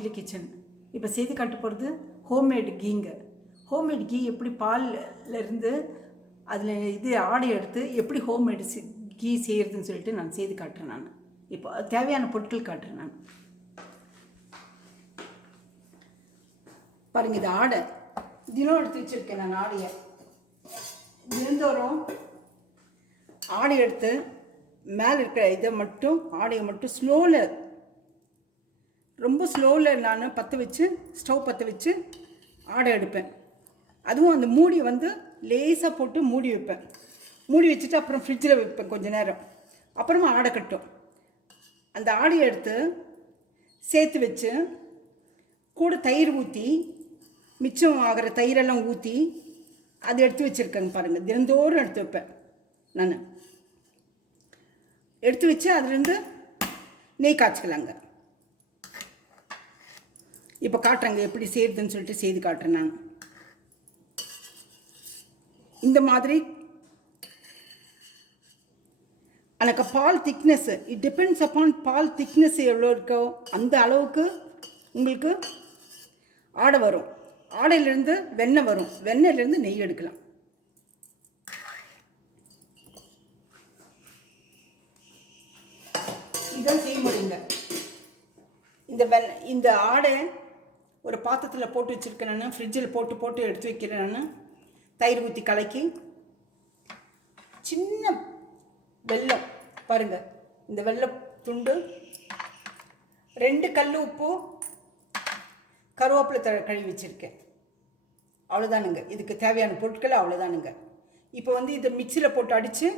Murali kitchen. இப்போ செய்து காட்ட போகிறது ஹோம்மேடு கீங்க. ஹோம்மேட் கீ எப்படி பாலில் இருந்து அதில் ஆடை எடுத்து எப்படி ஹோம்மேடு கீ செய்கிறதுன்னு சொல்லிட்டு நான் செய்து காட்டுறேன். நான் இப்போ தேவையான பொருட்கள் காட்டுறேன். நான் பாருங்கள், இது ஆடை தினம் எடுத்து வச்சுருக்கேன். நான் ஆடையை தினந்தோறும் ஆடை எடுத்து மேலே இருக்கிற இதை மட்டும் ஆடையை மட்டும் ரொம்ப ஸ்லோவில் நான் ஸ்டவ் பற்ற வச்சு ஆடை எடுப்பேன். அதுவும் அந்த மூடியை லேசாக போட்டு மூடி வைப்பேன். மூடி வச்சுட்டு அப்புறம் ஃப்ரிட்ஜில் வைப்பேன் கொஞ்சம் நேரம். அப்புறமா ஆடை கட்டும். அந்த ஆடையை எடுத்து சேர்த்து வச்சு கூட தயிர் ஊற்றி, மிச்சம் ஆகிற தயிரெல்லாம் ஊற்றி அதை எடுத்து வச்சுருக்கேங்க. பாருங்கள், தினந்தோறும் எடுத்து வைப்பேன். நான் எடுத்து வச்சு அதுலேருந்து நெய் காய்ச்சிக்கலாங்க. இப்போ காட்டுறேங்க எப்படி செய்யுதுன்னு சொல்லிட்டு செய்து காட்டுறேன். நான் இந்த மாதிரி எனக்கு ball thickness, it depends upon ball thickness எவ்வளோ இருக்கோ அந்த அளவுக்கு உங்களுக்கு ஆடை வரும். ஆடையிலேருந்து வெண்ணெய் வரும், வெண்ணெயிலேருந்து நெய் எடுக்கலாம். இதான் செய்முறைங்க. இந்த ஆடை ஒரு பாத்திரத்தில் போட்டு வச்சுருக்கேன். நான் ஃப்ரிட்ஜில் போட்டு எடுத்து வைக்கிறேன். நான் தயிர் ஊற்றி கலக்கி சின்ன வெல்லம் பாருங்கள், இந்த வெல்லம் துண்டு, 2 கல் உப்பு, கருவேப்பிலை கழுவி வச்சுருக்கேன். அவ்வளோதானுங்க. இதுக்கு தேவையான பொருட்கள் அவ்வளோதானுங்க. இப்போ இதை மிக்சியில் போட்டு அடித்து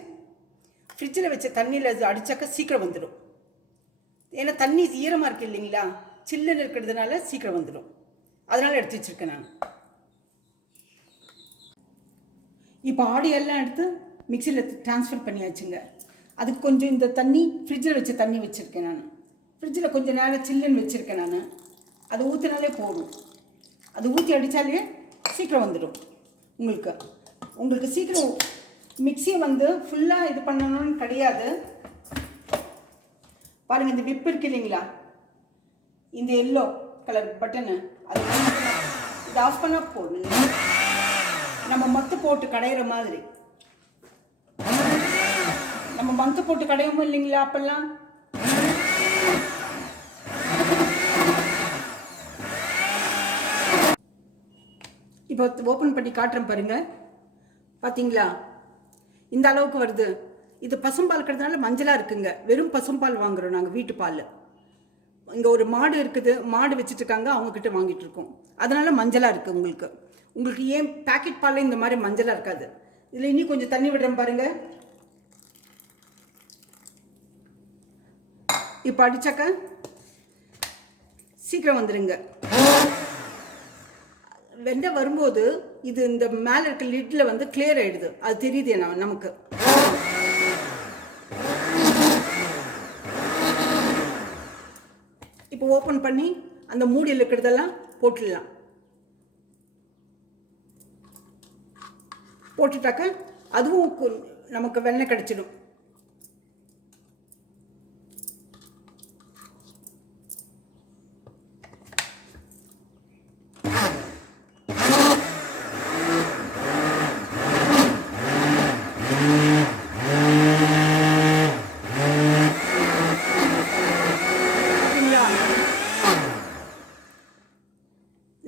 ஃப்ரிட்ஜில் வச்ச தண்ணியில் அது அடித்தாக்கா சீக்கிரம் வந்துடும். ஏன்னா தண்ணி ஈரமாக இருக்குது இல்லைங்களா, சில்லுன்னு இருக்கிறதுனால சீக்கிரம் வந்துடும். அதனால் எடுத்து வச்சுருக்கேன். நான் இப்போ ஆடையெல்லாம் எடுத்து மிக்சியில் ட்ரான்ஸ்ஃபர் பண்ணியாச்சுங்க. அதுக்கு கொஞ்சம் இந்த தண்ணி ஃப்ரிட்ஜில் வச்ச தண்ணி வச்சுருக்கேன். நான் ஃப்ரிட்ஜில் கொஞ்சம் நேரம் சில்லுன்னு வச்சுருக்கேன். நான் அதை ஊற்றினாலே போதும். அது ஊற்றி அடித்தாலே சீக்கிரம் வந்துடும். உங்களுக்கு சீக்கிரம் மிக்சியை ஃபுல்லாக இது பண்ணணும்னு கிடையாது. பாருங்கள், இந்த விப்பு இருக்கு இல்லைங்களா, இந்த எல்லோ கலர் பட்டனு, அது இது ஆஃப் பண்ணால் போதும். நம்ம மத்து போட்டு கடையிற மாதிரி, நம்ம மத்து போட்டு கடையவும் இல்லைங்களா அப்பெல்லாம். இப்போ ஓப்பன் பண்ணி காட்டுறேன் பாருங்கள். பார்த்தீங்களா, இந்த அளவுக்கு வருது. இது பசும்பால் இருக்கிறதுனால மஞ்சளாக இருக்குங்க. வெறும் பசும்பால் வாங்குகிறோம் நாங்கள், வீட்டு பால். இங்கே ஒரு மாடு இருக்குது, மாடு வச்சுட்டு இருக்காங்க, அவங்கக்கிட்ட வாங்கிட்டு இருக்கோம். அதனால் மஞ்சளாக இருக்குது. உங்களுக்கு ஏன் பேக்கெட் பாலில் இந்த மாதிரி மஞ்சளாக இருக்காது. இதில் இன்னும் கொஞ்சம் தண்ணி விடுறேன் பாருங்கள். இப்போ அடித்தாக்கா சீக்கிரம் வந்துடுங்க. வெண்ணெய் வரும்போது இது இந்த மேலே இருக்க லிட்டில் கிளியர் ஆகிடுது. அது தெரியுது நமக்கு. இப்போ ஓப்பன் பண்ணி அந்த மூடியில் இருக்கிறதெல்லாம் போட்டுடலாம். போட்டுட்டாக்க அதுவும் நமக்கு வெண்ணெய் கிடச்சிடும்.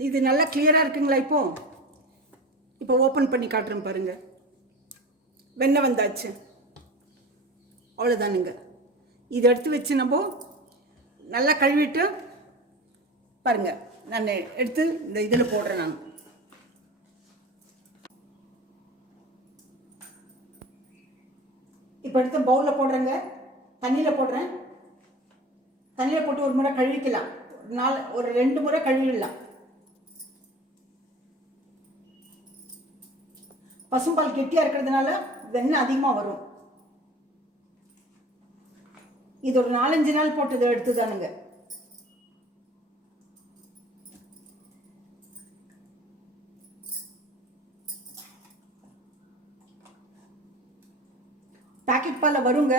இது நல்லா கிளியராக இருக்குங்களா? இப்போ ஓப்பன் பண்ணி காட்டுறேன் பாருங்கள். வெண்ணெய் வந்தாச்சு. அவ்வளோதானுங்க. இதை எடுத்து வச்சு நம்ம நல்லா கழுவிட்டு பாருங்கள். நான் எடுத்து இந்த இதில் போடுறேன். நான் இப்போ எடுத்து பவுலில் போடுறேங்க. தண்ணியில் போடுறேன். தண்ணியில் போட்டு ஒரு முறை கழுவிக்கலாம். ஒரு 2 முறை கழுவிடலாம். பசும்பால் கெட்டியாக இருக்கிறதுனால வெண்ணெய் அதிகமாக வரும். இது ஒரு 4-5 நாள் போட்டது எடுத்துதானுங்க. பாக்கெட் பாலில் வருங்க.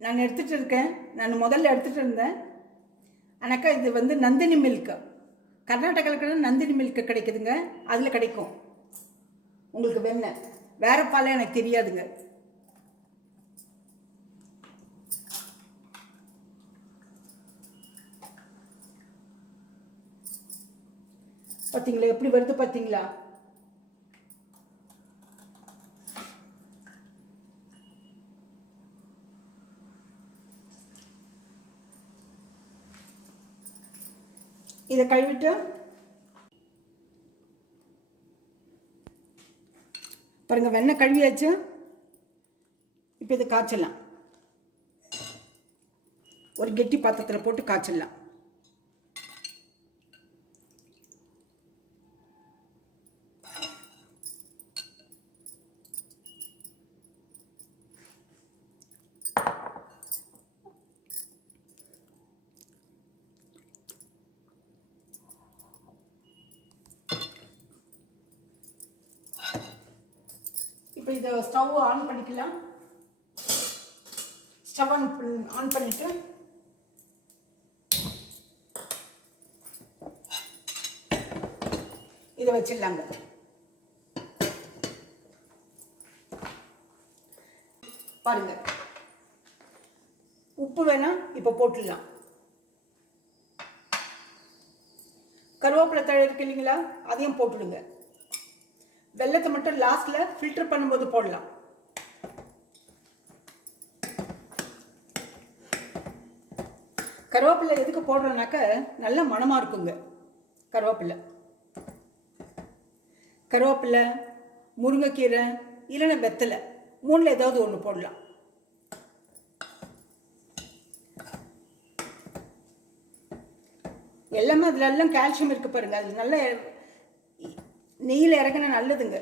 நான் எடுத்துகிட்டு இருக்கேன். நான் முதல்ல எடுத்துகிட்டு இருந்தேன். ஆனாக்கா இது வந்து நந்தினி மில்க், கர்நாடகாவில் கூட நந்தினி மில்க் கிடைக்குதுங்க, அதில் கிடைக்கும் உங்களுக்கு வெண்ணெய். வேறு பால் எனக்கு தெரியாதுங்க. பார்த்தீங்களா எப்படி வருது பார்த்தீங்களா? இதை கழுவிட்டு பாருங்க, வெண்ணெய் கழுவியாச்சு. இப்போ இதை காய்ச்சலாம். ஒரு கெட்டி பாத்திரத்தில் போட்டு காய்ச்சிடலாம். இப்போ இதை ஸ்டவ் ஆன் பண்ணிக்கலாம். ஸ்டவ் ஆன் பண்ணிட்டு இதை வச்சிடலாங்க. பாருங்க, உப்பு வேணா இப்போ போட்டுடலாம். கருவேப்பிலை தழை இருக்கு இல்லைங்களா, அதையும் போட்டுடுங்க. வெல்லத்தை மட்டும் லாஸ்ட்ல ஃபில்டர் பண்ணும்போது போடலாம். கருவேப்பிலை எதுக்கு போடுறோம்னாக்க நல்ல மணமா இருக்குங்க. கருவேப்பிலை, முருங்கைக்கீரை இல்லைன்னா வெத்தலை, மூணுல ஏதாவது ஒன்று போடலாம். எல்லாமே அதில் எல்லாம் கால்சியம் இருக்கு பாருங்க. அது நல்ல நெய்யில் இறங்கினா நல்லதுங்க.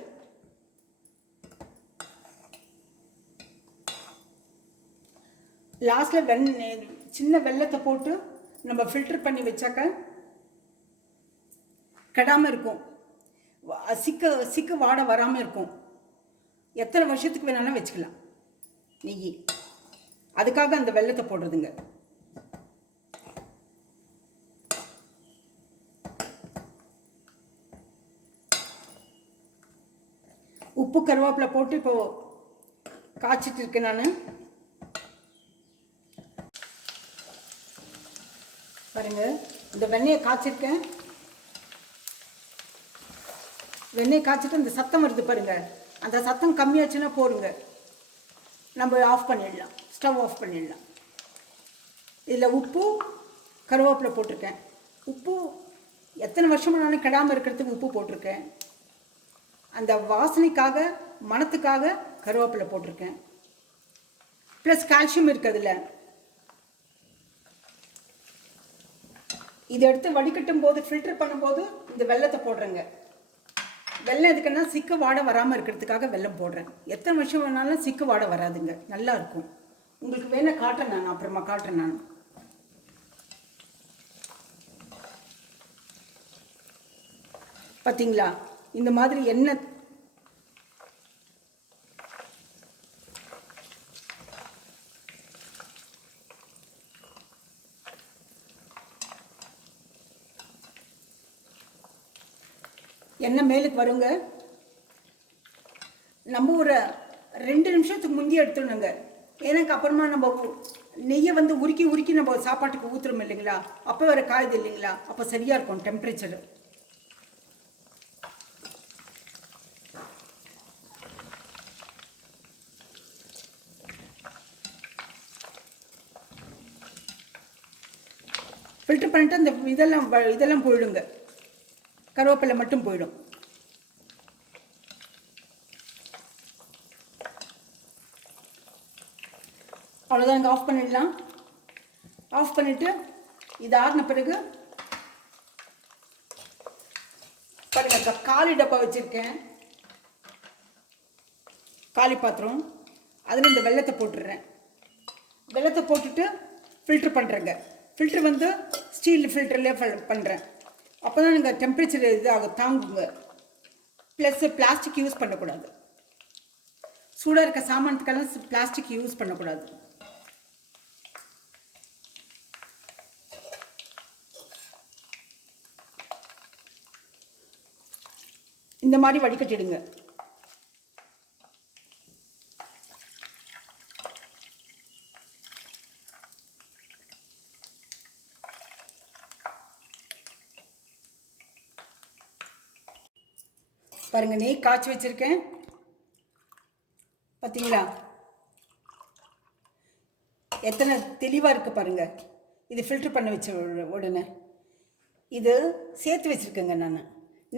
லாஸ்ட்டில் சின்ன வெல்லத்தை போட்டு நம்ம ஃபில்டர் பண்ணி வச்சாக்க கெடாமல் இருக்கும். சிக்கு வாடை வராமல் இருக்கும். எத்தனை வருஷத்துக்கு வேணாலும் வச்சுக்கலாம் நெய். அதுக்காக அந்த வெல்லத்தை போடுறதுங்க. உப்பு கருவேப்பிலை போட்டு இப்போ காய்ச்சிட்டு இருக்கேன் நான். பாருங்க, இந்த வெண்ணெயை காய்ச்சிருக்கேன். வெண்ணெயை காய்ச்சிட்டு இந்த சத்தம் வருது பாருங்க, அந்த சத்தம் கம்மியாச்சுன்னா போடுங்க, நம்ம ஆஃப் பண்ணிடலாம், ஸ்டவ் ஆஃப் பண்ணிடலாம். இதில் உப்பு கருவேப்பிலை போட்டிருக்கேன். உப்பு எத்தனை வருஷமானாலும் கெடாமல் இருக்கிறதுக்கு உப்பு போட்டிருக்கேன். அந்த வாசனைக்காக, மணத்துக்காக கருவேப்பிலை போட்டிருக்கேன். ப்ளஸ் கால்சியம் இருக்குது அதில். இதை எடுத்து வடிகட்டும் போது, ஃபில்டர் பண்ணும்போது இந்த வெல்லத்தை போடுறேங்க. வெல்லம் எதுக்குன்னா சிக்கு வாடை வராமல் இருக்கிறதுக்காக வெல்லம் போடுறேன். எத்தனை வருஷம் வேணாலும் சிக்கு வாடை வராதுங்க, நல்லா இருக்கும். உங்களுக்கு வேணா காட்டுறேன் நான், அப்புறமா காட்டுறேன் நான். பார்த்தீங்களா, இந்த மாதிரி எண்ணெய் மேலுக்கு வருங்க. நம்ம ஒரு 2 நிமிஷத்துக்கு முந்தி எடுத்துடணுங்க. எனக்கு அப்புறமா நம்ம நெய்யை வந்து உருக்கி நம்ம சாப்பாட்டுக்கு ஊற்றுறோம் இல்லைங்களா, அப்போ வேறு காயுது இல்லைங்களா, அப்போ சரியாக இருக்கும் டெம்பரேச்சரு. ஃபில்டர் பண்ணிட்டு அந்த இதெல்லாம் போயிடுங்க, கருவேப்பிலை மட்டும் போயிடும். அவ்வளோதாங்க, ஆஃப் பண்ணிடலாம். ஆஃப் பண்ணிவிட்டு இது ஆறின பிறகு பாருங்க, காலி டப்பா வச்சுருக்கேன், காலி பாத்திரம். அதில் இந்த வெல்லத்தை போட்டுடுறேன். வெல்லத்தை போட்டுட்டு ஃபில்ட்ரு பண்ணுறேங்க. ஃபில்ட்ரு வந்து ஸ்டீல் ஃபில்டர்லேயே பண்ணுறேன். அப்போ தான் நீங்கள் டெம்பரேச்சர் இதாக தாங்குங்க. ப்ளஸ் பிளாஸ்டிக் யூஸ் பண்ணக்கூடாது. சூடாக இருக்க சாமானத்துக்கெல்லாம் பிளாஸ்டிக் யூஸ் பண்ணக்கூடாது. இந்த மாதிரி வடிகட்டிடுங்க. பாருங்க, நெய் காய்ச்சி வச்சிருக்கேன் பார்த்தீங்களா? எத்தனை தெளிவாக இருக்குது பாருங்கள். இது ஃபில்ட்ரு பண்ண வச்ச உடனே இது சேர்த்து வச்சுருக்கேங்க. நான்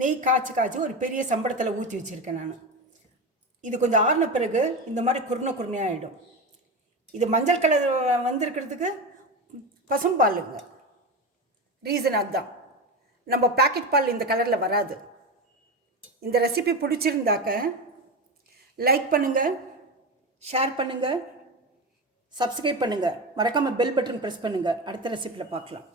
நெய் காய்ச்சி ஒரு பெரிய சம்பளத்தில் ஊற்றி வச்சுருக்கேன். நான் இது கொஞ்சம் ஆறின பிறகு இந்த மாதிரி குருணையாக ஆகிடும். இது மஞ்சள் கலர் வந்திருக்கிறதுக்கு பசும்பாலுங்க ரீசன். அதுதான், நம்ம பேக்கெட் பால் இந்த கலரில் வராது. இந்த ரெசிபி பிடிச்சிருந்தாக்க லைக் பண்ணுங்கள், ஷேர் பண்ணுங்கள், சப்ஸ்கிரைப் பண்ணுங்கள், மறக்காமல் பெல் பட்டன் ப்ரெஸ் பண்ணுங்கள். அடுத்த ரெசிபியில் பார்க்கலாம்.